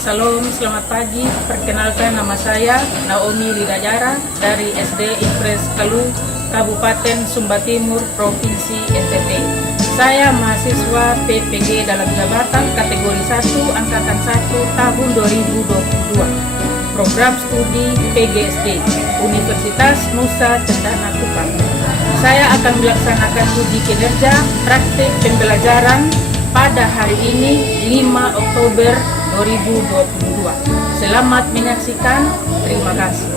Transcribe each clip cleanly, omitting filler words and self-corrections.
Salam, selamat pagi. Perkenalkan, nama saya Naomi Lidajara dari SD Impres Kalu, Kabupaten Sumba Timur, Provinsi NTT. Saya mahasiswa PPG dalam jabatan kategori 1 Angkatan 1 tahun 2022. Program studi PGSD Universitas Nusa Cendana Kupang. Saya akan melaksanakan uji kinerja praktik pembelajaran pada hari ini 5 Oktober 2022. Selamat menyaksikan. Terima kasih.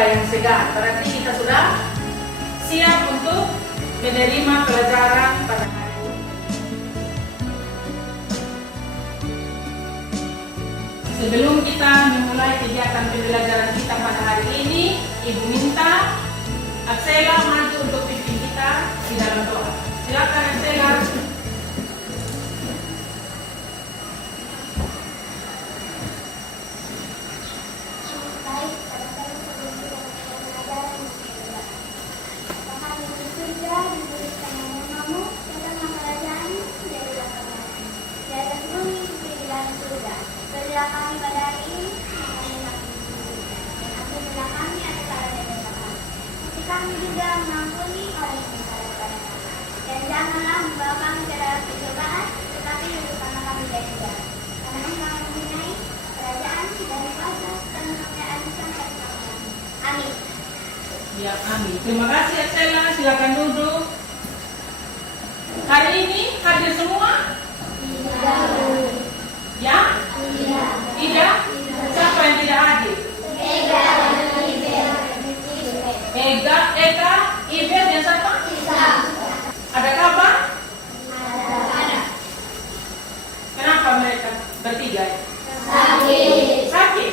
Yang segar, berarti kita sudah siap untuk menerima pelajaran pada hari ini. Sebelum kita memulai kegiatan pembelajaran kita pada hari ini, Ibu minta Aksela maju untuk pimpin kita di dalam doa. Silakan Aksela. Kami pada hari ini kami adalah kami juga mengampuni orang yang salah pada kami. Dan janganlah membawa kami ke dalam pencobaan, tetapi berikanlah kami dari jahat. Karena Engkau mempunyai kerajaan dan kuasa dan kemuliaan sampai selamanya. Amin. Ya, amin. Terima kasih Aksela. Silakan duduk. Hari ini hadir semua? Ya? Tidak? Siapa yang tidak hadir? Ega, Iben, dan siapa? Ada kabar? Ada. Kenapa mereka bertiga? Sakit?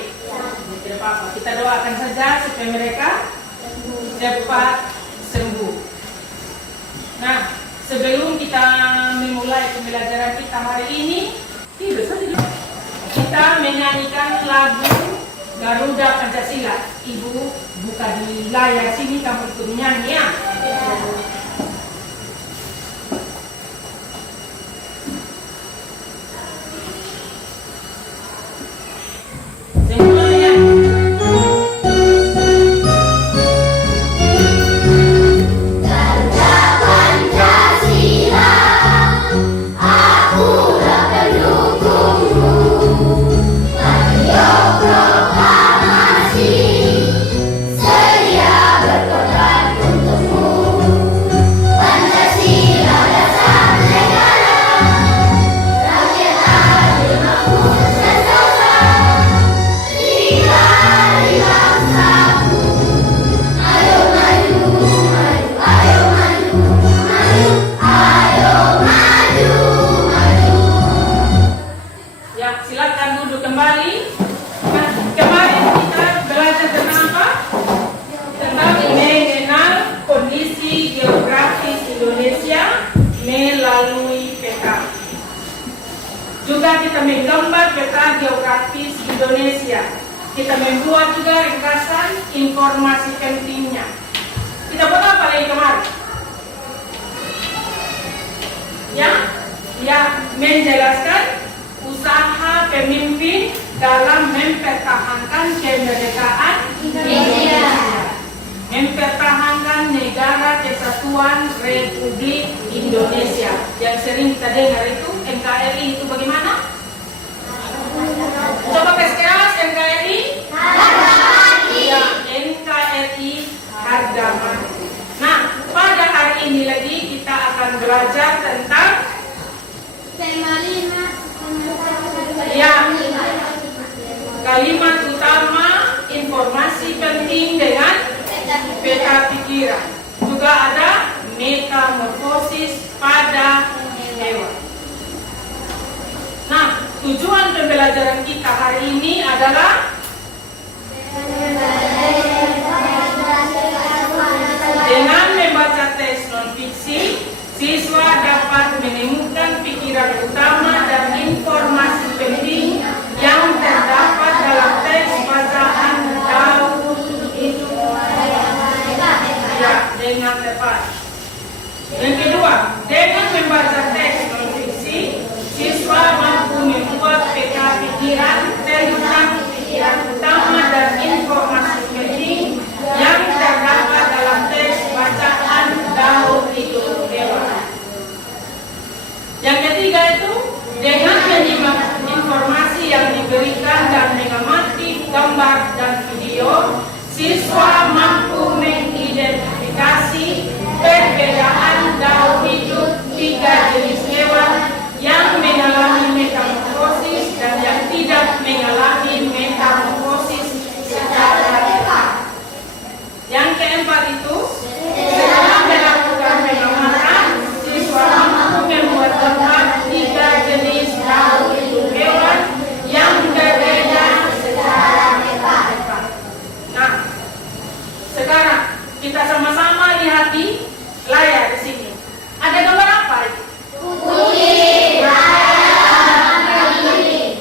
Tidak apa-apa. Kita doakan saja supaya mereka cepat sembuh. Nah, sebelum kita memulai pembelajaran kita hari ini, kita menyanyikan lagu Garuda Pancasila. Ibu buka di layar sini, kamu ikut menyanyi ya. Sedia berkorban untukmu. juga kita menggambar peta geografis Indonesia. Kita membuat juga ringkasan informasi pentingnya. Kita buat apa lagi kemarin? Ya, menjelaskan usaha pemimpin dalam mempertahankan kemerdekaan Indonesia. Mempertahankan negara kesatuan Republik Indonesia. Yang sering kita dengar itu NKRI itu bagaimana? Coba keras NKRI. Ya, NKRI harga mati. Nah, pada hari ini lagi kita akan belajar tentang kalimat utama, informasi penting dengan peta pikiran. Juga ada metamorfosis pada hewan. Nah, tujuan pembelajaran kita hari ini adalah dengan membaca teks non-fiksi, siswa dapat menemukan pikiran utama dan informasi penting yang terdapat dalam teks bacaan Daud itu dengan tepat. Yang kedua, dengan membaca teks non-fiksi, siswa mampu membuat peta pikiran tentang pikiran utama dan informasi penting yang terdapat dalam teks bacaan Daud itu hewan. Yang ketiga itu, dengan menyimak informasi yang diberikan dan mengamati gambar dan video, siswa mampu mengidentifikasi perbedaan daun hidup 3 jenis hewan yang mengalami metamorfosis dan yang tidak mengalami metamorfosis secara tepat. Yang keempat itu, setelah melakukan pengamatan, siswa mampu membuat gambar 3 jenis daun hidup hewan yang berbeda secara tepat. Nah, sekarang kita sama-sama lihat di layar di sini. Ada gambar apa itu? Kucing.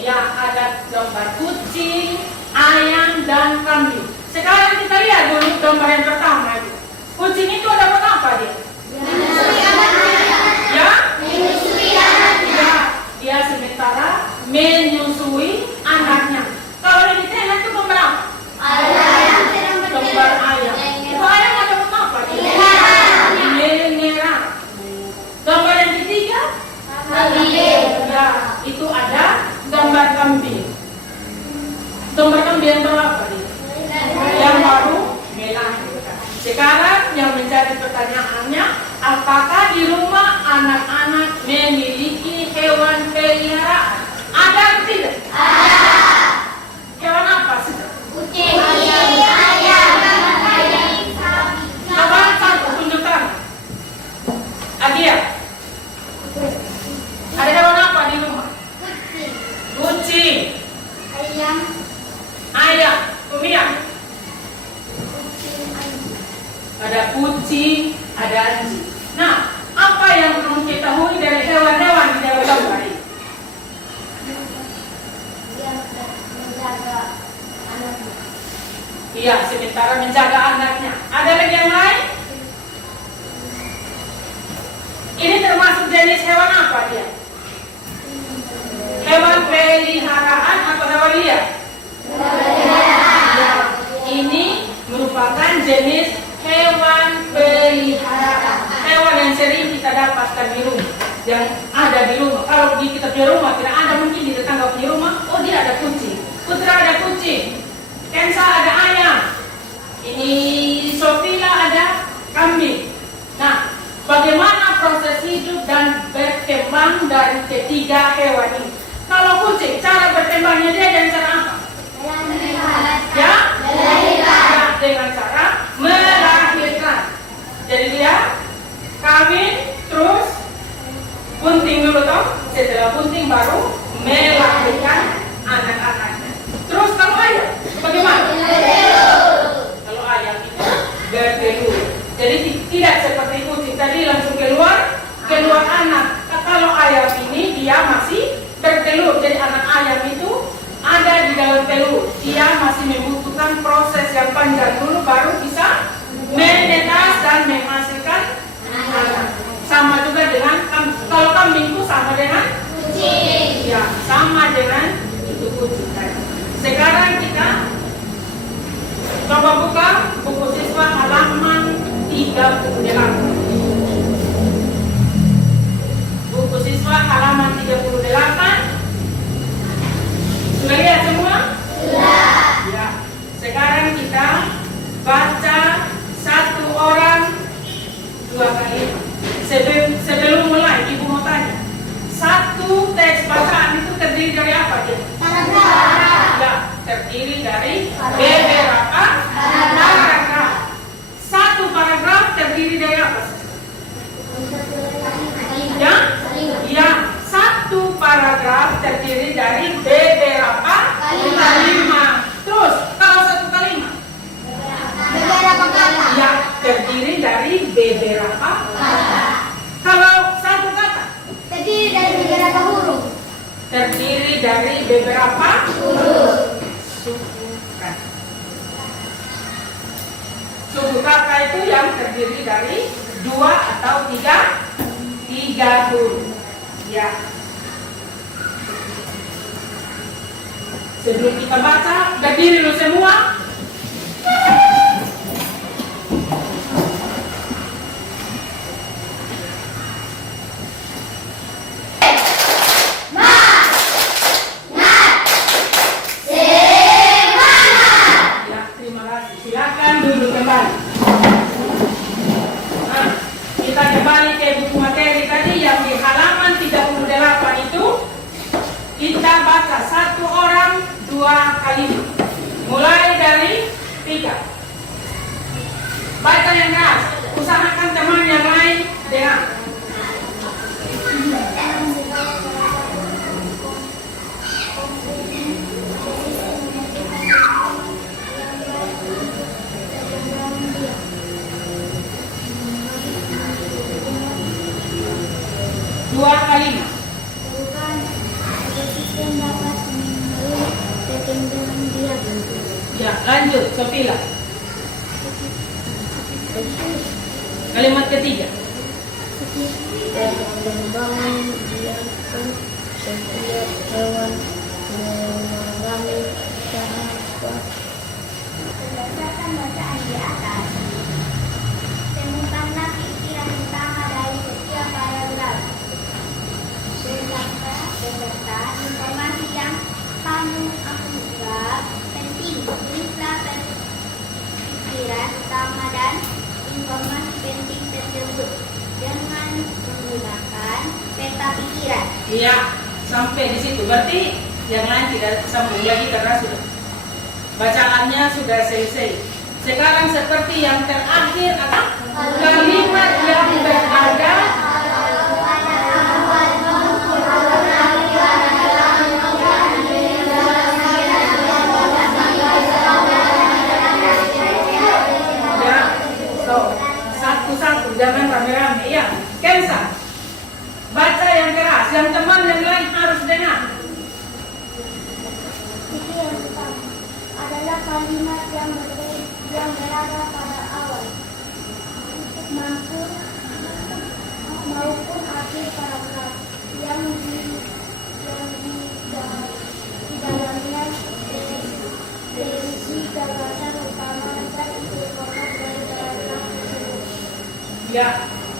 Ya, ada gambar kucing, ayam, dan kambing. Sekarang kita lihat dulu gambar yang pertama itu. Kucing itu ada buat apa dia? Ya? Menyusui anaknya. Ya, dia sementara menyusui anaknya. Kalau di tengah itu gambar apa? Ayam. Gambar ayam. Itu ayam ada buat apa dia? Merah. Gambar yang ketiga? Kambing. Ya, itu ada gambar kambing. Gambar kambing yang berapa dia? Yang baru melahirkan. Sekarang yang menjadi pertanyaannya, apakah di rumah anak-anak memiliki hewan peliharaan? Ada atau tidak? Ada. Hewan apa sih? Kucing, ayam, sapi. Coba satu tunjukkan. Adia. Ada hewan apa di rumah? Kucing. Ayam. Kemudian ada kucing, ada anjing. Nah, apa yang kamu ketahui dari hewan-hewan di dalam gambar ini? Iya, sementara menjaga anaknya. Ada lagi yang lain? Ini termasuk jenis hewan apa dia? Hewan peliharaan atau hewan liar? Ya, ini merupakan jenis hewan peliharaan. Hewan yang sering kita dapatkan di rumah, yang ada di rumah. Kalau di kita punya rumah tidak ada, mungkin di tetangga punya rumah, oh dia ada kucing. Putra ada kucing, Kensa ada ayam, ini Sofila ada kambing. Nah, bagaimana proses hidup dan berkembang dari ketiga hewan ini? Kalau kucing, cara berkembangnya dia dengan cara apa? Ya, melahirkan. Dengan cara melahirkan. Jadi dia kawin, terus bunting dulu toh. Setelah bunting baru melahirkan anak-anaknya. Terus kalau ayam, bagaimana? Kalau ayam itu bertelur. Jadi tidak seperti kucing tadi langsung keluar anak. Kalau ayam ini dia masih bertelur. telur. Jadi anak ayam itu ada di dalam telur. Dia masih membutuhkan proses yang panjang dulu baru bisa menetas dan menghasilkan anak. Sama juga dengan kalau kambing itu sama dengan kucing. Ya, sama dengan itu kucing. Sekarang kita coba buka buku siswa halaman 38. Buku siswa halaman 38. Sudah lihat semua? Sudah. Ya. Sekarang kita baca satu orang 2 kali. Sebelum mulai, Ibu mau tanya. Satu teks bacaan itu terdiri dari apa dia? Paragraf. Ya, terdiri dari beberapa paragraf. Satu paragraf terdiri dari apa? Ya? Ya, satu paragraf terdiri dari beberapa kalimat. Terus, kalau satu kalimat? Beberapa kata. Ya, terdiri dari beberapa kata. Kalau satu kata? Terdiri dari beberapa huruf. Terdiri dari beberapa huruf. Suku kata itu yang terdiri dari 2 atau 3 huruf. Ya. Sebelum kita baca, berdiri dulu semua. Ya, terima kasih. Silakan duduk kembali. Nah, kita kembali ke buku materi tadi yang di halaman 38 itu. Kita baca satu orang 2 kalimat. Mulai dari 3. Baca yang keras. Usahakan teman yang lain dengar. Dua kalimat. Ya, lanjut, Sofila. Kalimat ketiga. Perkembangan biarkan setiap hewan mengalami tahapan. Berdasarkan bacaan di atas, temukanlah pikiran utama dari setiap paragraf beserta informasi yang kamu anggap penting. Tulislah pikiran utama dan informasi penting tersebut dengan menggunakan peta pikiran. Iya, sampai di situ. Berarti yang lain tidak sambung lagi karena sudah bacaannya sudah selesai. Sekarang seperti yang terakhir apa? Kalimat yang berada ya. So, satu-satu, jangan rame-rame. Ya, Kensa. Baca yang keras, yang teman yang lain harus dengar. Pikiran utama adalah kalimat yang berada pada awal maupun akhir paragraf yang di dalamnya berisi gagasan utama dan ide pokok dari paragraf tersebut. Ya,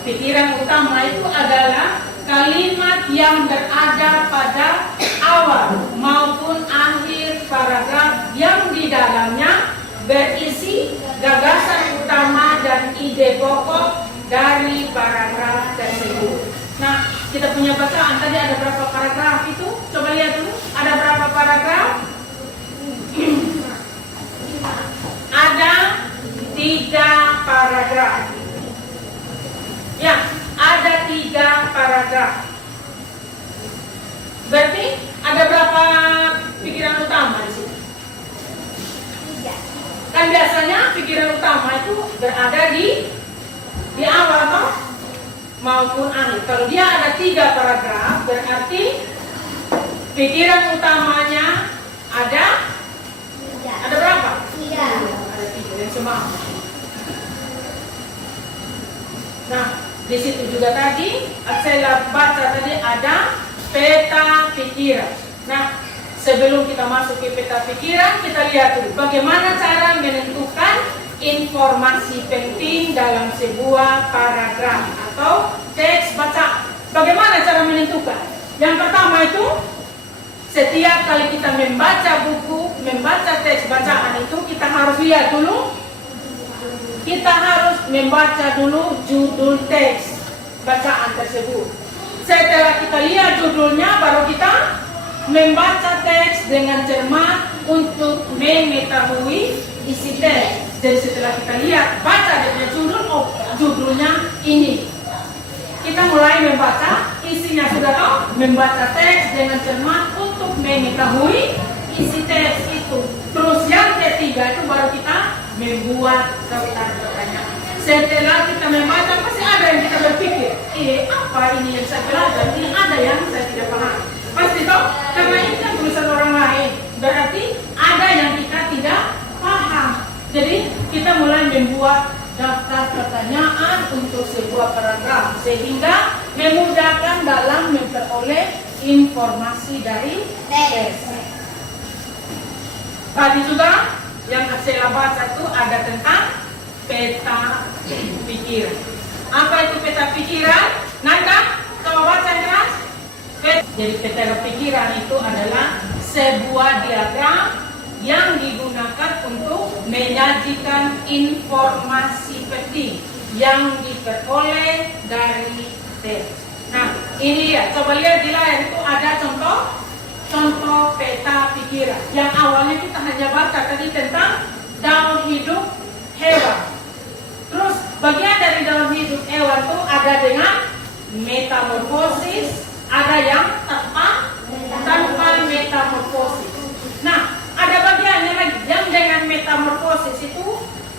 pikiran utama itu adalah kalimat yang berada pada awal maupun akhir paragraf yang di dalamnya berisi gagasan utama dan ide pokok dari paragraf tersebut. Nah, kita punya bacaan tadi ada berapa paragraf itu? Coba lihat dulu, ada berapa paragraf? Ada 3 paragraf. Ya, ada 3 paragraf. Berarti ada berapa pikiran utama di sini? 3. Kan biasanya pikiran utama itu berada di awal toh maupun akhir. Kalau dia ada 3 paragraf, berarti Pikiran utamanya ada berapa? Tiga. Ada 3 yang sama. Nah, di situ juga tadi saya baca tadi ada peta pikiran. Nah, sebelum kita masuk ke peta pikiran, kita lihat dulu bagaimana cara menentukan informasi penting dalam sebuah paragraf atau teks bacaan. Bagaimana cara menentukan? Yang pertama itu, setiap kali kita membaca buku, membaca teks bacaan itu, kita harus lihat dulu. Kita harus membaca dulu judul teks bacaan tersebut. Setelah kita lihat judulnya, baru kita membaca teks dengan cermat untuk mengetahui isi teks. Jadi setelah kita lihat, baca dengan judul, oh judulnya ini. Kita mulai membaca, isinya sudah tahu, membaca teks dengan cermat untuk mengetahui isi teks itu. Terus yang ketiga itu baru kita membuat daftar pertanyaan. Setelah kita membaca, pasti ada yang kita berpikir, apa ini yang saya belajar? Ini ada yang saya tidak paham. Pasti toh, karena ini kan tulisan orang lain, berarti ada yang kita tidak paham. Jadi kita mulai membuat daftar pertanyaan untuk sebuah paragraf sehingga memudahkan dalam memperoleh informasi dari teks. Tadi juga yang saya baca itu ada tentang peta pikiran. Apa itu peta pikiran? Nanda, coba baca yang keras. Jadi peta pikiran itu adalah sebuah diagram yang digunakan untuk menyajikan informasi penting yang diperoleh dari teks. Nah, ini ya, coba lihat di layar itu ada contoh peta pikiran. Yang awalnya kita hanya baca tadi tentang daun hidup hewan. Terus bagian dari daun hidup hewan itu ada dengan metamorfosis, ada yang tanpa metamorfosis. Nah, ada bagiannya lagi yang dengan metamorfosis itu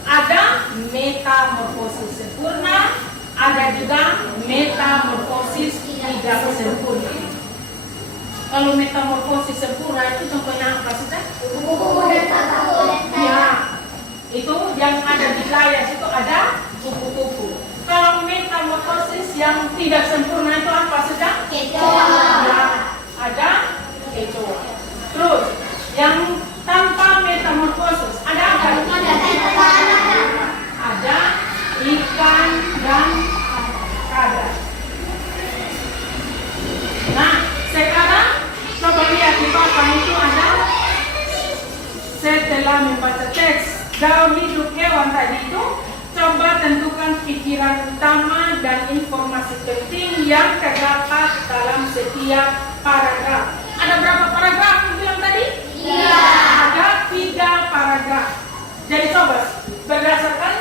ada metamorfosis sempurna, ada juga metamorfosis tidak sempurna. Kalau metamorfosis sempurna itu contohnya apa sih? Kupu-kupu dan tahu. Ya, itu yang ada di layar itu ada kupu-kupu. Kalau metamorfosis yang tidak sempurna itu apa saja? Kecoa. Ya, ada kecoa. Terus yang tanpa metamorfosis ada apa? Ada ikan dan kadal. Nah, sekarang coba lihat di papan itu ada, setelah membaca teks daun hidup hewan tadi itu, coba tentukan pikiran utama dan informasi penting yang terdapat dalam setiap paragraf. Ada berapa paragraf yang bilang tadi? Iya. Ada 3 paragraf. Jadi coba berdasarkan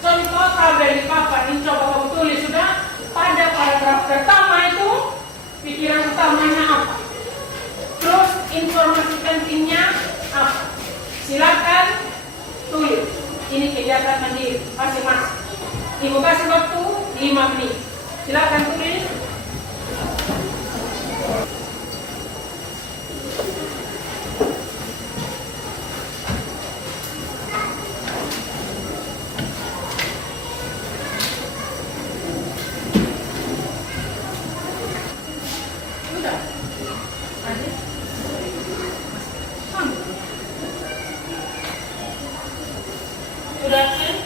contoh tabel di papan ini, coba kamu tulis sudah pada paragraf pertama itu pikiran utamanya apa? Terus informasi pentingnya apa? Silakan tulis. Ini kegiatan mandiri masing-masing. Ibu kasih waktu 5 menit. Silakan tulis. Sudah. Adik. Sudah kan?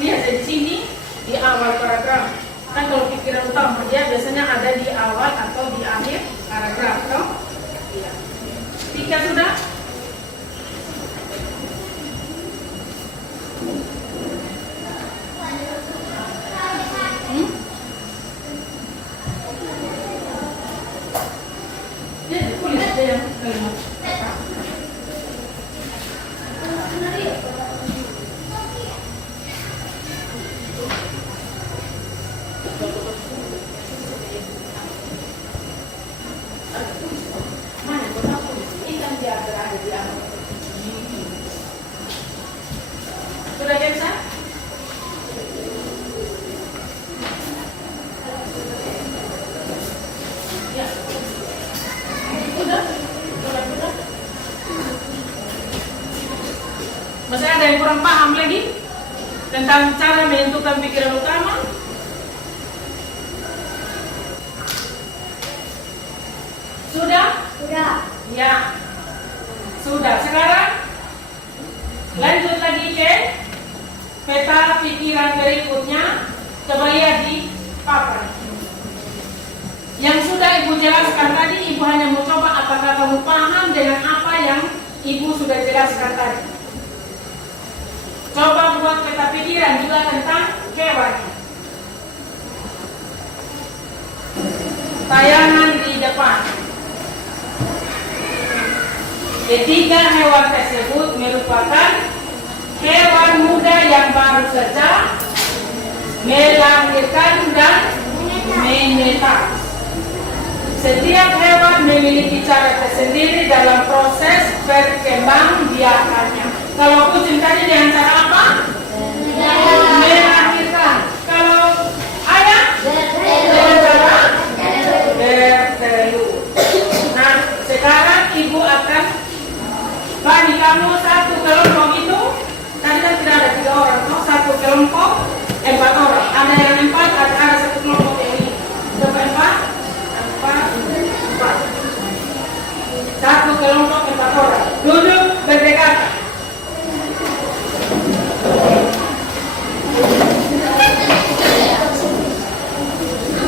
Lihat dari sini di awal paragraf. Kan kalau pikiran utama dia biasanya ada di awal atau di akhir paragraf, toh? Iya. 3 sudah? Dia tulis aja yang kelima. Mana kau tahu? Ikan diagram. paham lagi tentang cara menentukan pikiran utama? Sudah? Sudah. Ya. Sudah. Sekarang lanjut lagi ke peta pikiran berikutnya. Coba lihat di papan. Yang sudah Ibu jelaskan tadi, Ibu hanya mau coba apakah kamu paham dengan apa yang Ibu sudah jelaskan tadi. Coba buat peta pikiran juga tentang hewan. Tayangan di depan. Ketiga hewan tersebut merupakan hewan muda yang baru saja melahirkan dan menetas. Setiap hewan memiliki cara tersendiri dalam proses berkembang biakannya. Kalau kucing tadi dengan cara apa? Melahirkan. Kalau ayam dengan cara bertelur. Nah, sekarang Ibu akan bagi kamu satu kelompok itu. Tadi kan tidak ada 3 orang, no? Satu kelompok 4 orang. Ada yang 4, ada satu kelompok yang ini. Coba 4. Satu kelompok 4 orang duduk berdekatan.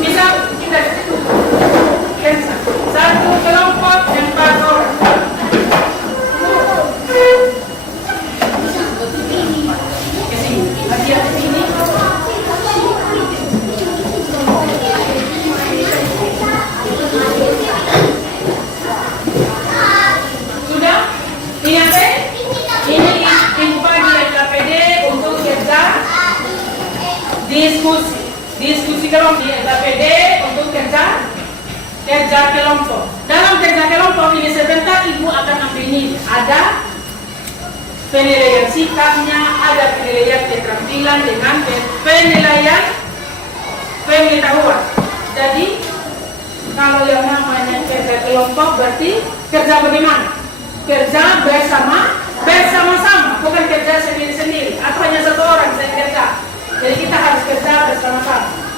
Bisa kita satu kelompok 4 orang. Kesini, hadiah kesini. Diskusi kelompok di SAPD untuk kerja kelompok. Dalam kerja kelompok ini sebentar Ibu akan ambil ini. Ada penilaian sikapnya, ada penilaian keterampilan dengan penilaian pengetahuan. Jadi kalau yang namanya kerja kelompok berarti kerja bagaimana? Kerja bersama-sama, bukan kerja sendiri-sendiri atau hanya satu orang yang kerja. Jadi kita harus kerja bersama-sama.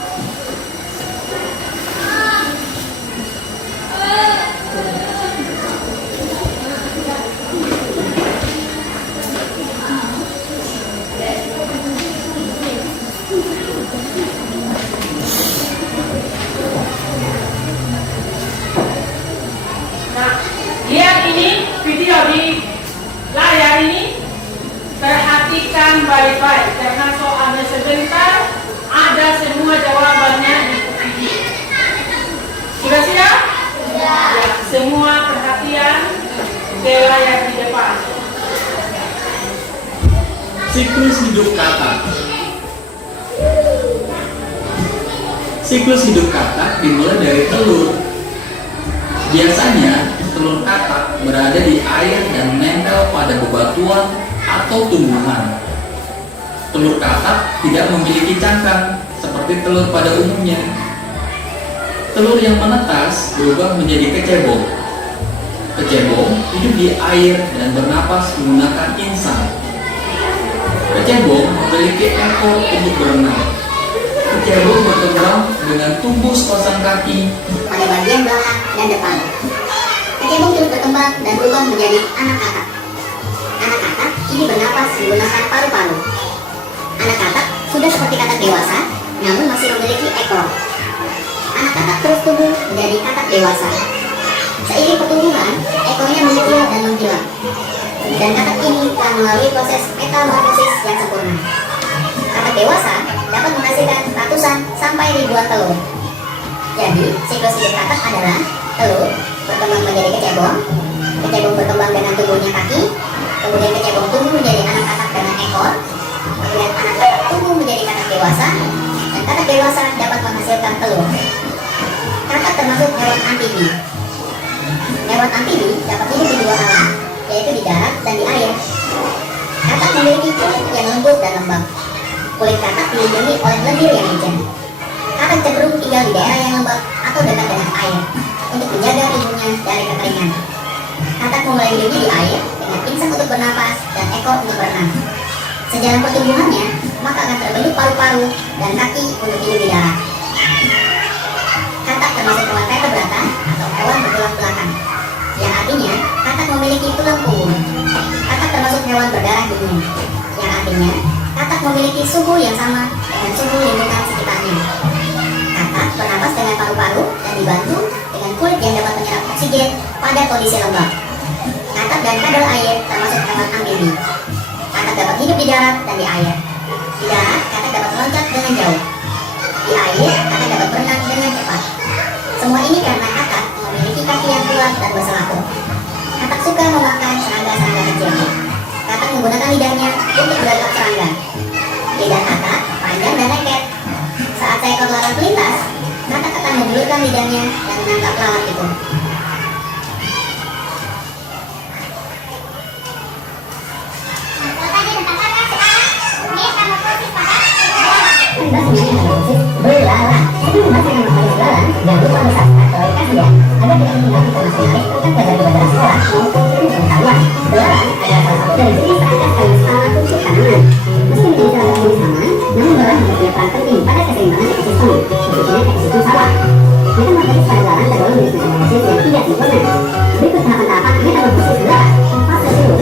Nah, lihat ini video di layar ini. Perhatikan baik-baik karena soalnya sebentar ada semua jawabannya di video. Sudah siap? Ya, semua perhatian ke layar di depan. Siklus hidup katak. Siklus hidup katak dimulai dari telur. Biasanya telur katak berada di air dan menempel pada bebatuan atau tumbuhan. Telur katak tidak memiliki cangkang seperti telur pada umumnya. Telur yang menetas berubah menjadi kecebong. Kecebong hidup di air dan bernapas menggunakan insang. Kecebong memiliki ekor untuk berenang. Kecebong berkembang dengan tumbuh sepasang kaki pada bagian belakang dan depan. Kecebong terus berkembang dan berubah menjadi anak katak. Anak katak ini bernapas menggunakan paru-paru. Anak katak sudah seperti katak dewasa, namun masih memiliki ekor. Anak katak terus tumbuh menjadi katak dewasa. Seiring pertumbuhan, ekornya mengecil dan menghilang. Dan katak ini telah melalui proses metamorfosis yang sempurna. Katak dewasa dapat menghasilkan ratusan sampai ribuan telur. Jadi, siklus hidup katak adalah telur berkembang menjadi kecebong, kecebong berkembang dengan tumbuhnya kaki, kemudian kecebong tumbuh menjadi anak katak dengan ekor, kemudian anak katak tumbuh menjadi katak dewasa, dan katak dewasa dapat menghasilkan telur. Katak termasuk hewan amfibi. Hewan amfibi dapat hidup di 2 alam, yaitu di darat dan di air. Katak memiliki kulit yang lembut dan lembab. Kulit katak dilindungi oleh lendir yang licin. Katak cenderung tinggal di daerah yang lembab atau dekat dengan air untuk menjaga tubuhnya dari kekeringan. Katak memulai hidupnya di air dengan insang untuk bernapas dan ekor untuk berenang. Sejalan pertumbuhannya, maka akan terbentuk paru-paru dan kaki untuk hidup di darat. Katak termasuk hewan vertebrata atau hewan bertulang belakang, yang artinya katak memiliki tulang punggung. Katak termasuk hewan berdarah dingin, yang artinya katak memiliki suhu yang sama dengan suhu lingkungan sekitarnya. Katak bernapas dengan paru-paru dan dibantu dengan kulit yang dapat menyerap oksigen pada kondisi lembab. Katak dan kadal air termasuk hewan amfibi. Katak dapat hidup di darat dan di air. Di darat, katak dapat meloncat dengan jauh. Di air, katak dapat berenang dengan cepat. Semua ini karena katak memiliki kaki yang kuat dan berselaput. Katak suka memakan serangga-serangga kecil. Katak menggunakan lidahnya untuk menangkap serangga. Lidah katak panjang dan lengket. Saat seekor lalat melintas, katak akan menjulurkan lidahnya dan menangkap lalat itu. Belalang. Sebelum bahasa yang mengetahui belalang, jangan lupa bersabda atau kasih ya, agar tidak meninggalkan informasi menarik tentang pelajaran sekolah maupun ilmu pengetahuan. Belalang adalah salah satu dari jenis serangga sekaligus alat untuk tanaman. Meski menjadi salah satu jenis tanaman, namun belalang mempunyai peran penting pada keseimbangan ekosistem, khususnya ekosistem sawah. Metamorfosis pada belalang tergolong jenis metamorfosis yang tidak sempurna. Berikut tahapan-tahapan metamorfosis belalang. Fase telur.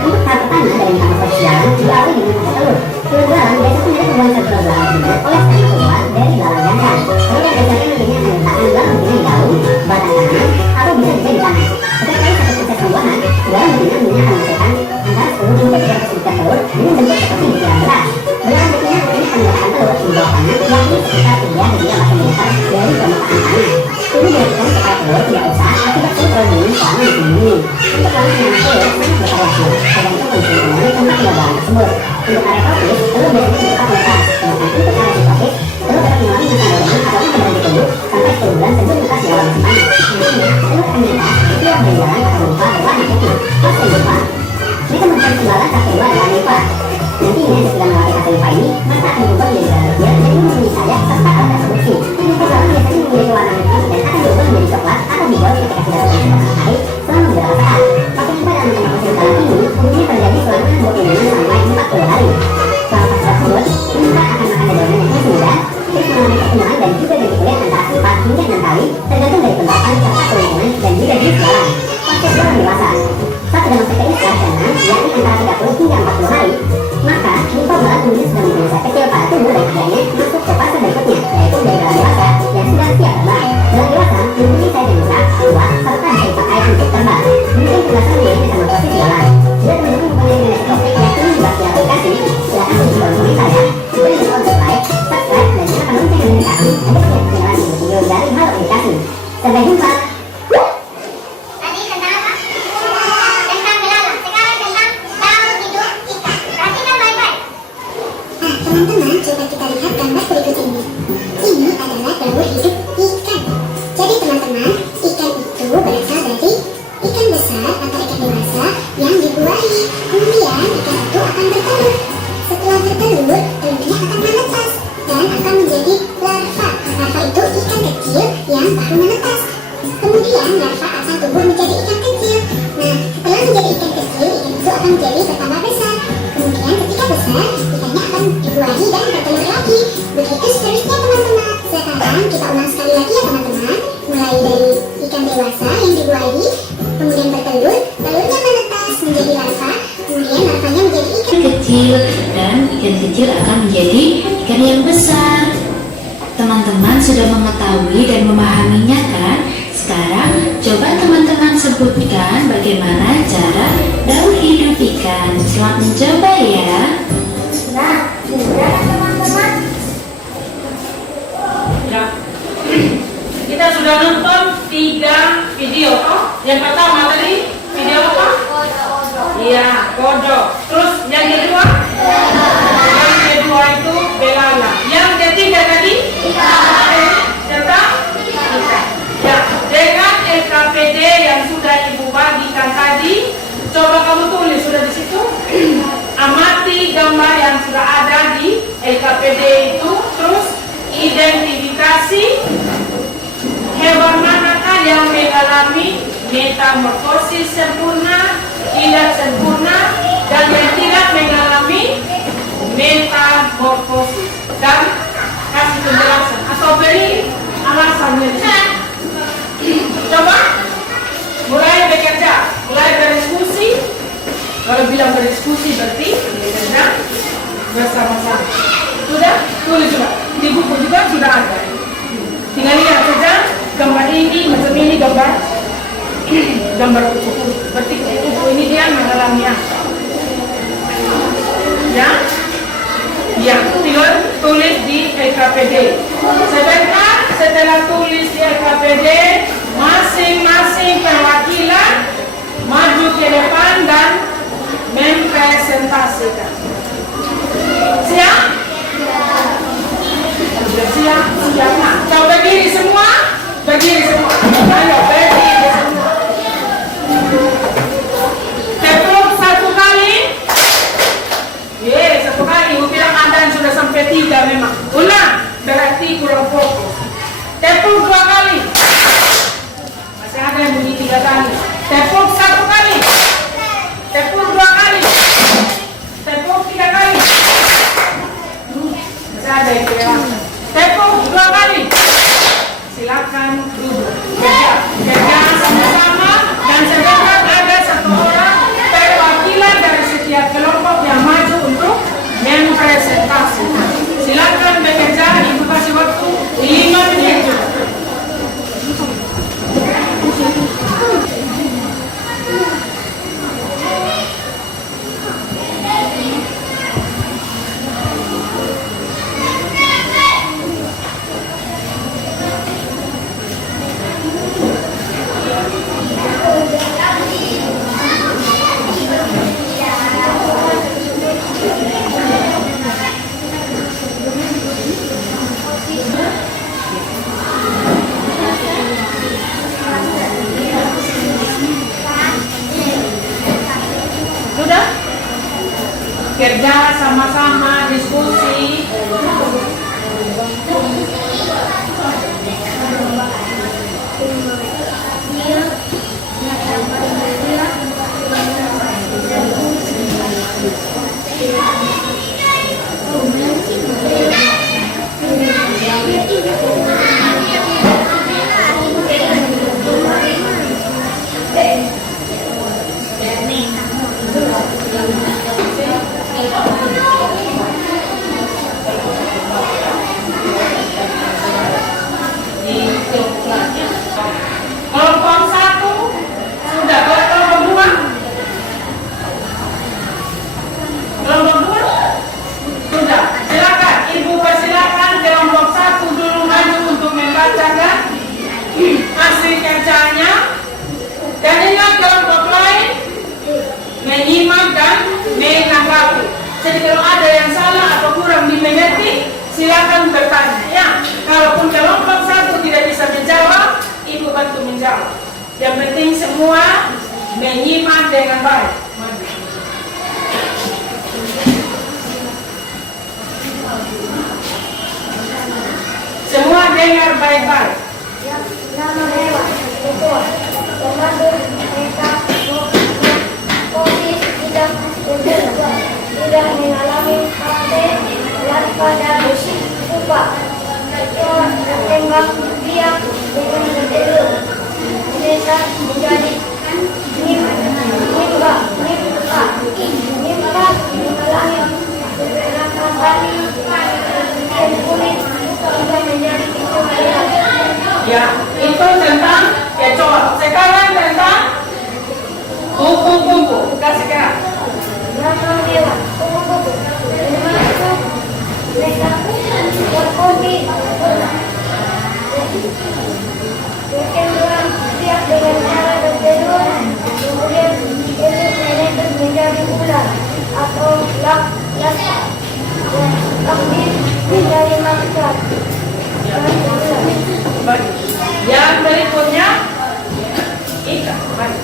Untuk tahap pertama dari metamorfosis belalang diawali dengan fase telur. Telur belalang biasanya dari pembuahan sel telur belalang terbentuk oleh sperma keluar dari belalang jantan. Kemudian dasarnya nantinya akan diletakkan belalang betina di daun, batang tanaman, atau bisa juga di tanah. Setiap kali satu proses pembuahan, belalang betina nantinya akan menghasilkan antara 10 hingga 30 juta telur dengan bentuk seperti butiran beras. Belalang betina nantinya akan meletakkan telur di bawah tanah, yakni sekitar 3 hingga 4 cm dari permukaan tanah. Ini dilakukan supaya telur tidak rusak akibat suhu terlalu dingin selama musim dingin. Untuk lama menanam telur sangat bervariasi, tergantung kondisi lingkungan di tempat tinggal belalang tersebut. Untuk area tropis, telur biasanya bersifat menetas, sedangkan untuk area subtropis, telur dapat mengalami masa dormangan atau masa berhenti tumbuh sampai 10 bulan sebelum menetas di alam musim panas. Nantinya, telur akan menetas setiap dari belalang atau nimfa berwarna putih. Fase nimfa. Metamorfosis belalang fase 2 adalah nimfa. Nantinya setelah melewati fase nimfa ini, maka akan berubah menjadi belalang kecil dan mempunyai sayap serta alat reproduksi. Nimfa belalang biasanya memiliki warna putih dan akan berubah menjadi coklat atau hijau ketika sudah terbentuk matahari selama beberapa saat. Fase nimfa dalam metamorfosis belalang ini umumnya terjadi selama 25 sampai 40 hari. Selama fase tersebut, nimfa akan makan daun yang masih muda, terus mengalami pertumbuhan dan juga ganti kulit antara 4 hingga 6 kali, tergantung dari penerapan serta keuntungan dan juga jenis belalang. Fase belalang dewasa. Saat sudah masuk ke istirahat ke-6, yakni antara 30 hingga 40 hari, maka nimfa belalang kemudian sudah mempunyai sayap kecil pada tubuh dan akhirnya masuk ke fase berikutnya, yaitu dari belalang dewasa yang sudah siap terbang. Belalang dewasa mempunyai sayap yang besar, kuat, serta bisa dipakai untuk terbang. Demikian penjelasan mengenai metamorfosis belalang. Jika teman-teman mempunyai nilai topik yang ingin dibahas di aplikasi, silakan tulis di kolom komentar ya. Beri dukungan like, subscribe, dan nyalakan lonceng notifikasi agar tidak ketinggalan video-video dari Halo Aplikasi. Sampai jumpa. Tadi tentang apa? Tentang belalang. Sekarang tentang daun hidup ikan. Perhatikan baik-baik. Nah, teman-teman, coba kita lihat gambar berikut ini. Ini adalah daun hidup ikan. Jadi teman-teman, ikan itu berasal dari ikan besar atau ikan dewasa yang dibuahi. Kemudian ikan itu akan bertelur. Setelah bertelur, telurnya akan menetas dan akan menjadi larva. Larva itu ikan kecil yang baru menetas. Kemudian larva akan tumbuh menjadi ikan kecil. Nah, setelah menjadi ikan kecil, ikan itu akan menjadi bertambah besar. Kemudian ketika besar, ikannya akan dibuahi dan bertelur lagi. Begitu seterusnya teman-teman. Sekarang kita ulang sekali lagi ya teman-teman. Mulai dari ikan dewasa yang dibuahi, kemudian bertelur, telurnya menetas menjadi larva, kemudian larvanya menjadi ikan kecil dan ikan kecil akan menjadi ikan yang besar. Teman-teman sudah mengetahui dan memahaminya kan? Sekarang coba teman-teman sebutkan bagaimana cara daun hidup ikan. Selamat mencoba ya. Nah, sudah teman-teman. Ya. Kita sudah nonton 3 video. Yang pertama tadi video apa? Iya, kodok. Terus yang kedua? Yang kedua itu belalang. Yang ketiga tadi? Tentang ikan. Ya, dengan LKPD yang sudah Ibu bagikan tadi, coba kamu tulis sudah di situ. Amati gambar yang sudah ada di LKPD itu, terus identifikasi hewan manakah yang mengalami metamorfosis sempurna, tidak sempurna, dan yang tidak mengalami metamorfosis dan kasih penjelasan atau beri alasannya. Coba mulai bekerja, mulai berdiskusi. Kalau bilang berdiskusi berarti bekerja bersama-sama. Sudah? Tulis juga. Di buku juga sudah ada. Tinggal lihat saja gambar ini, macam ini gambar buku. Berarti buku ini dia mengalami apa? Ya? Ya, tinggal tulis di LKPD. Sebentar setelah tulis di LKPD, masing-masing perwakilan maju ke depan dan mempresentasikan. Siap? Sudah siap? Siap. Nah, kau berdiri semua? Berdiri semua. Ayo, berdiri semua. Tepuk satu kali. Satu kali. Ibu bilang Anda sudah sampai 3 memang. Ulang. Berarti kurang fokus. Tepuk 2 kali. Masih ada yang bunyi 3 kali. Tepuk 1 kali. Tepuk 2 kali. Tepuk 3 kali. Masih ada yang kurang. Tepuk 2 kali. Silakan duduk. Kerja sama-sama dan sebentar ada 1 orang perwakilan dari setiap kelompok yang maju untuk mempresentasikan. Silakan bekerja. Ibu kasih waktu 5 menit. Sudah? Kerja sama-sama, diskusi. Kelompok 1 sudah, kelompok 2? Kelompok 2? Sudah. Silakan, Ibu persilakan kelompok 1 dulu maju untuk membacakan hasil kerjanya. Dan ingat kelompok lain menyimak dan menanggapi. Jadi kalau ada yang salah atau kurang dimengerti, silakan bertanya. Ya, kalaupun kelompok 1 tidak bisa menjawab, Ibu bantu menjawab. Yang penting semua menyimak dengan baik. Semua dengar baik-baik. Nama hewan, betul. Termasuk mereka posisi tidak mengalami fase daripada besi upah. Berkembang biak dengan betul. Mereka menjadi nimba mengalami beberapa kali dan kulit hingga menjadi hijau merah. Ya, itu tentang kecoa. Sekarang tentang kupu-kupu. Kasih kerak. Nama hewan, kupu-kupu. Termasuk mereka berkopi berkembang biak dengan cara bertelur, kemudian bentuk menetes menjadi ular atau lakbit menjadi maksud. Baik. Yang berikutnya ikan. Baik.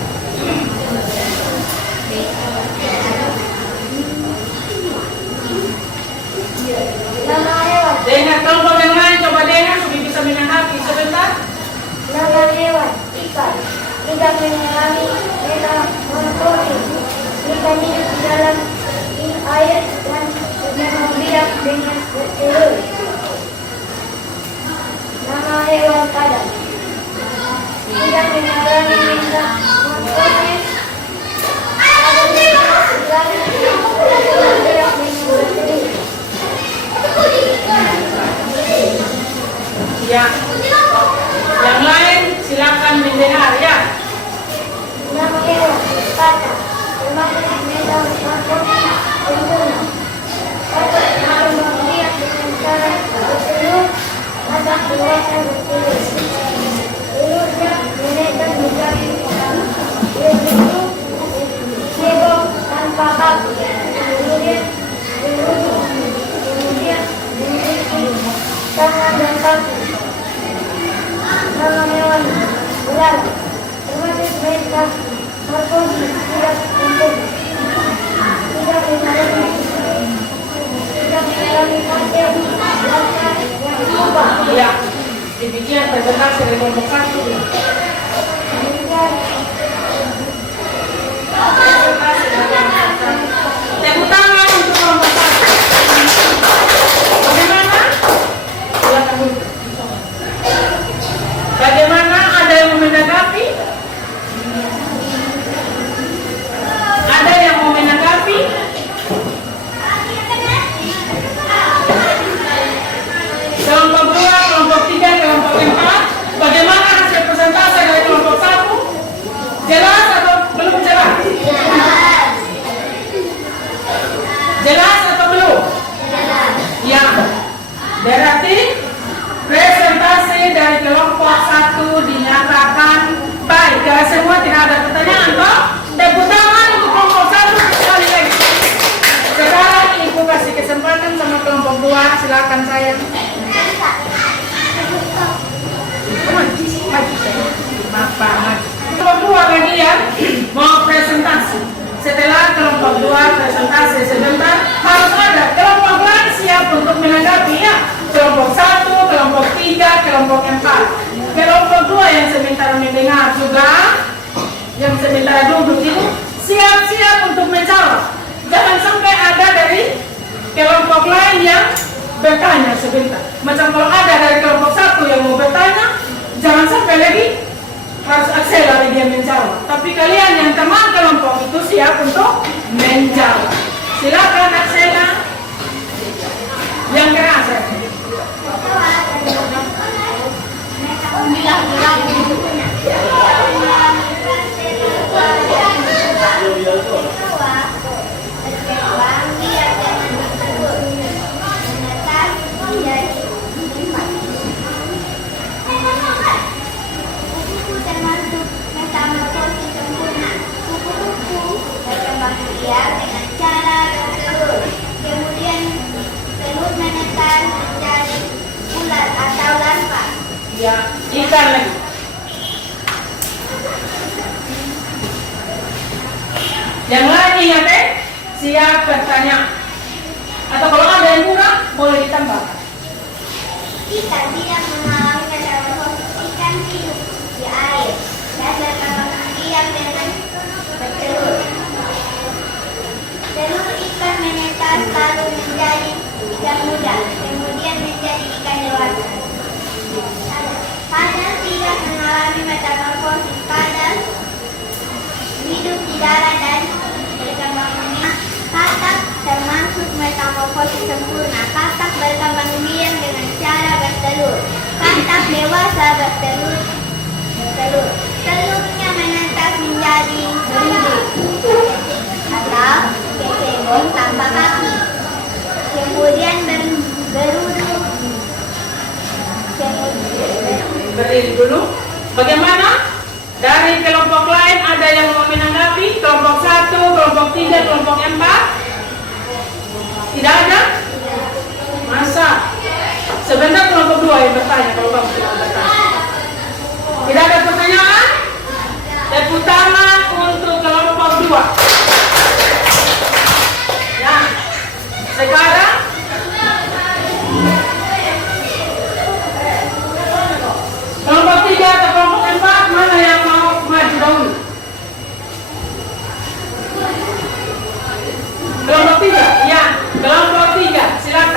Nama hewan, Dengar kelompok yang lain, coba dengar supaya bisa menanggapi sebentar. nama hewan, ikan. Ikan mengalami metamorfosis. Ikan hidup di dalam air dan tidak dengan bertelur. Nama hewan padat tidak mengalami metamorfosis. Ada tidak dengan bertelur. Ya. Yang lain silakan mendengar ya. Nama hewan padat termasuk metamorfosis sempurna. Padat berkembang biak dengan cara bertelur. Ada dewasa bertelur. Telurnya menetas menjadi berbentuk cebong tanpa kaku. Kemudian berujung. Kemudian memiliki tangan dan kaki. Nama hewan ular termasuk metamorfosis tidak sempurna. Tidak mengalami fase dasar yang berubah. Ya. Demikian presentasi dari kelompok 1. Tepuk tangan untuk kelompok 1. Bagaimana? Silakan dulu. Bagaimana, ada yang mau menanggapi? Ada yang mau menanggapi? Kelompok 2, kelompok 3, kelompok 4. Bagaimana hasil presentasi dari kelompok 1? Jelas atau belum jelas? Jelas atau belum? Ya. Berarti presentasi dari kelompok 1 dinyatakan baik. Kalau semua tidak ada pertanyaan, toh? Tepuk tangan untuk kelompok 1 sekali lagi. Sekarang Ibu kasih kesempatan sama kelompok 2. Silakan sayang. Kelompok 2 bagian mau presentasi. Setelah kelompok 2 presentasi sebentar, harus ada kelompok lain siap untuk menanggapi ya. Kelompok 1, kelompok 3, kelompok 4. Kelompok 2 yang sementara mendengar juga, yang sementara duduk itu siap-siap untuk menjawab. Jangan sampai ada dari kelompok lain yang bertanya sebentar. Macam kalau ada dari kelompok 1 yang mau bertanya, jangan sampai lagi harus akselerasi dia menjawab. Tapi kalian yang teman kelompok itu siap untuk menjawab. Silakan Aksela. Yang keras. Termasuk metamorfosis sempurna. Kupu-kupu berkembang biak dengan cara bertelur. Kemudian telur menetas menjadi ular atau larva. Ya, ikan lagi. Yang lain ingat siap bertanya. Atau kalau ada yang kurang, boleh ditambah. Ikan tidak mengalami metamorfosis. Ikan hidup di air dan berkembang biak dengan bertelur. Telur ikan menetas lalu menjadi ikan muda, kemudian menjadi ikan dewasa. Kadal tidak mengalami metamorfosis. Kadal hidup di darat dan berkembang biak. Katak termasuk metamorfosis sempurna. Katak berkembang biak dengan cara bertelur. Katak dewasa bertelur. Telurnya menetas menjadi berudu atau kecebong tanpa kaki. Kemudian berudu. Berdiri dulu. Bagaimana? Dari kelompok lain ada yang mau menanggapi? Kelompok 1, kelompok 3, kelompok 4? Tidak ada? Masa? Sebentar kelompok 2 yang bertanya kalau kamu tidak bertanya. Tidak ada pertanyaan? Tepuk tangan untuk kelompok 2. Ya. Sekarang kelompok 3 atau kelompok 4 mana yang mau maju dahulu? Kelompok 3, ya. Kelompok 3, silakan.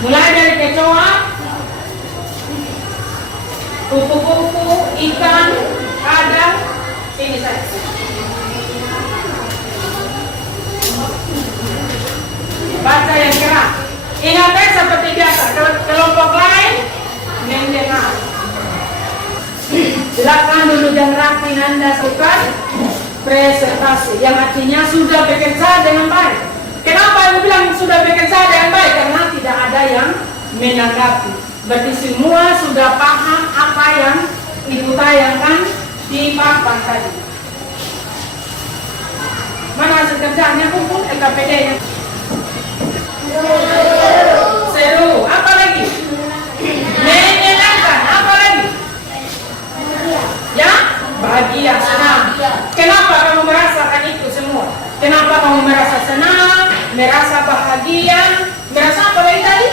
Mulai dari kecoa, kupu-kupu, ikan, kadang, sini saya. Baca yang keras. Ingat seperti biasa, kelompok lain mendengar. Silakan dulu dan rapi Anda lakukan presentasi, yang artinya sudah bekerja dengan baik. Kenapa Ibu bilang sudah bekerja dengan baik? Karena tidak ada yang menanggapi. Berarti semua sudah paham apa yang Ibu tayangkan di papan tadi. Mana hasil kerjaannya kumpul LKPD-nya? Seru. Apa lagi? Menyenangkan. Apa lagi? Ya? Bahagia, senang. Kenapa kamu merasakan itu semua? Kenapa kamu merasa senang, merasa bahagia, merasa apa lagi tadi?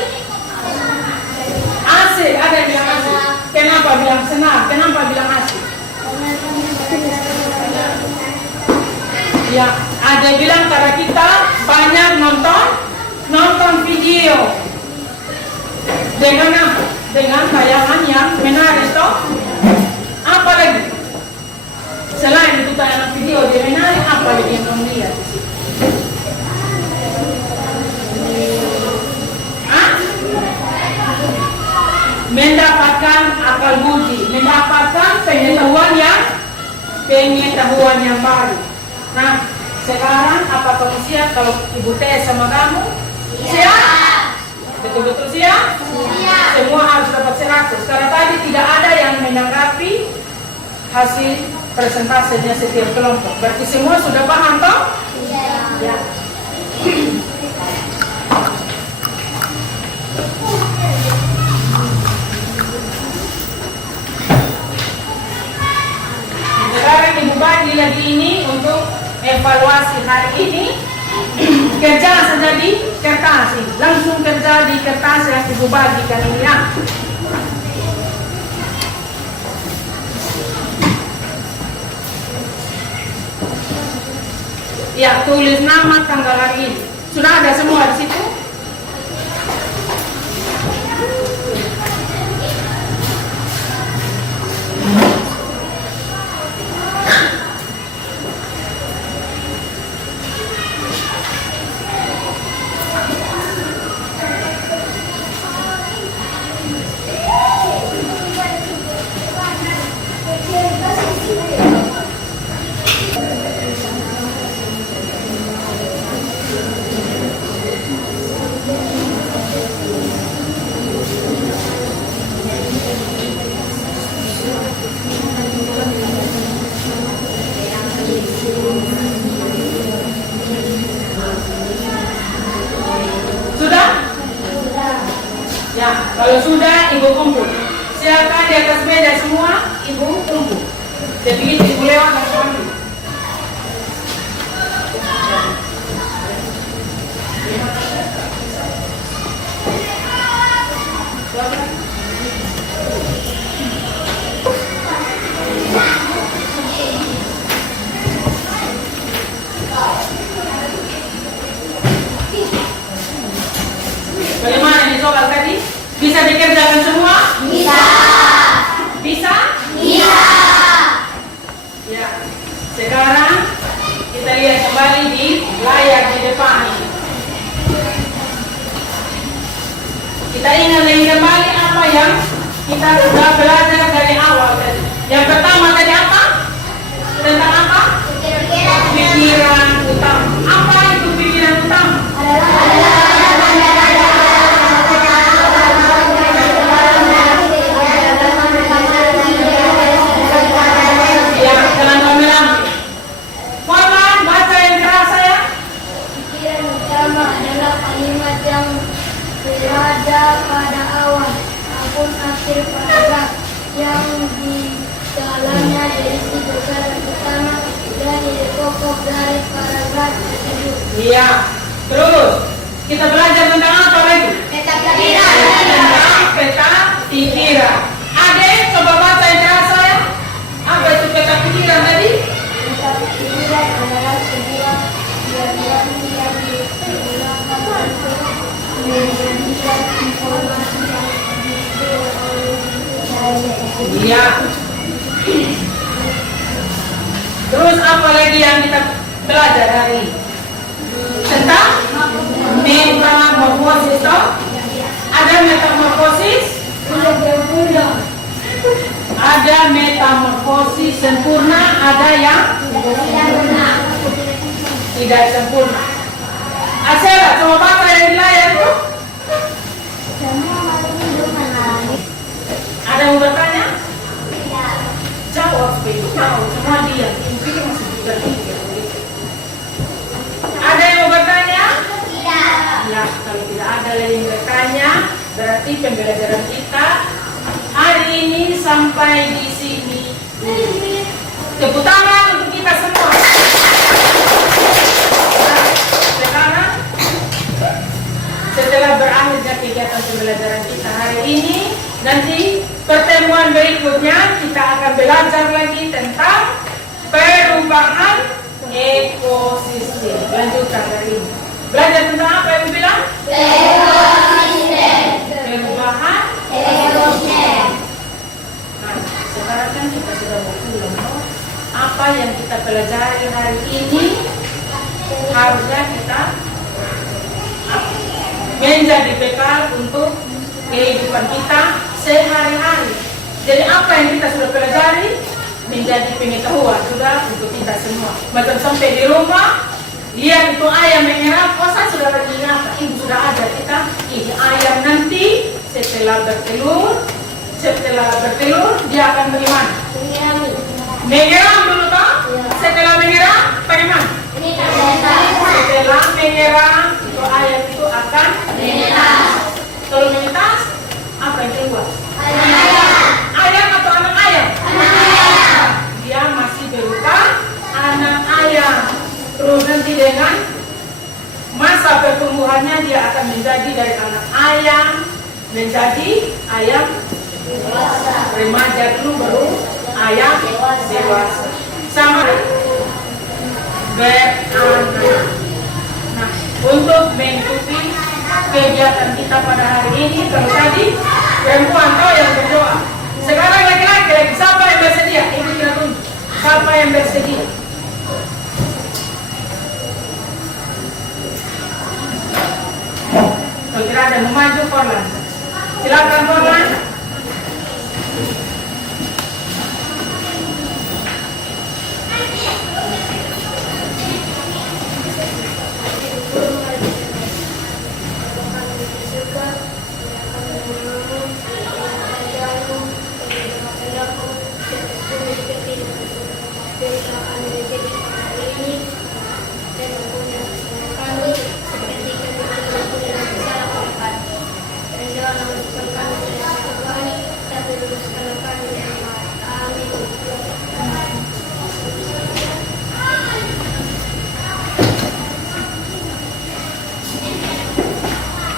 Asik. Ada yang bilang asik. Kenapa bilang senang? Kenapa bilang asik? Ya, ada yang bilang karena kita banyak nonton video dengan apa? Dengan tayangan yang menarik toh? Apa lagi? Selain itu tayangan video dia menarik, apa lagi yang kamu lihat di situ? Mendapatkan akal budi, mendapatkan pengetahuan yang baru. Nah, sekarang apa kamu siap kalau Ibu tes sama kamu? Siap? Betul-betul siap? Siap. Semua harus dapat 100. Karena tadi tidak ada yang menanggapi hasil presentasinya setiap kelompok. Berarti semua sudah paham toh? Ya. Sekarang Ibu bagi lagi ini untuk evaluasi hari ini. Kerja saja di kertas ini. Langsung kerja di kertas yang Ibu bagikan ini ya. Ya, tulis nama, tanggal hari ini. Sudah ada semua di situ? Ya, kalau sudah Ibu kumpul. Silakan di atas meja semua Ibu kumpul. Jadi Ibu lewat dan ambil. Bagaimana ini soal tadi? Bisa dikerjakan semua? Bisa. Bisa? Bisa. Ya. Sekarang kita lihat kembali di layar di depan ini. Kita ingat lagi kembali apa yang kita sudah belajar dari awal tadi. Yang pertama tadi apa? Tentang apa? Pikiran utama. Apa itu pikiran utama? Berada pada awal maupun akhir paragraf yang di dalamnya diisi pikiran utama dan ide pokok dari paragraf tersebut. Iya. Terus kita belajar tentang apa lagi? Peta pikiran. Tentang peta pikiran. Adek, coba baca yang terasa ya. Apa itu peta pikiran tadi? Peta pikiran adalah sebuah diagram yang digunakan untuk Iya. Terus apa lagi yang kita belajar hari ini? Tentang metamorfosis toh? Ada metamorfosis? Ada metamorfosis sempurna, ada yang tidak sempurna. Asela, coba baca yang di layar tuh. Ada yang mau bertanya? Jawab, jawab. Semua dia. Mungkin masih berpikir. Ada yang mau bertanya? Ya, kalau tidak ada yang bertanya, berarti pembelajaran kita hari ini sampai di sini. Tepuk tangan untuk kita semua. Nah, sekarang setelah berakhirnya kegiatan pembelajaran kita hari ini, nanti pertemuan berikutnya kita akan belajar lagi tentang perubahan ekosistem. Lanjutkan dari ini. Belajar tentang apa yang bilang? Perubahan ekosistem. Nah, sekarang kan kita sudah mau pulang. Apa yang kita pelajari hari ini harusnya kita menjadi bekal untuk kehidupan kita sehari-hari. Jadi apa yang kita sudah pelajari menjadi pengetahuan sudah untuk kita semua. Macam sampai di rumah, lihat itu ayam mengerap, oh saya sudah ingat, ibu sudah ada kita. Ini ayam nanti setelah bertelur dia akan bagaimana? Mengeram dulu toh? Setelah mengeram, bagaimana? Setelah mengeram, itu ayam itu akan menetas. Kalau menetas, apa yang keluar? Ayam atau anak ayam? Dia masih berupa anak ayam. Terus nanti dengan masa pertumbuhannya dia akan menjadi dari anak ayam menjadi ayam remaja dulu baru ayam dewasa. Sama beranak. Nah, untuk mengikuti kegiatan kita pada hari ini, kalau tadi perempuan tahu yang berdoa. Sekarang laki-laki lagi, siapa yang bersedia? Ibu kita tunjuk. Siapa yang bersedia? Kalau tidak ada memaju Korlan. Silakan Korlan.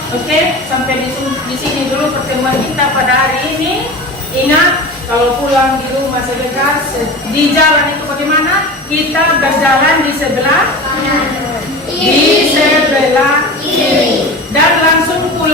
Oke, sampai di sini dulu pertemuan kita pada hari ini. Ingat, kalau pulang di rumah sedekat, di jalan itu bagaimana? Kita berjalan di sebelah kiri dan langsung pulang.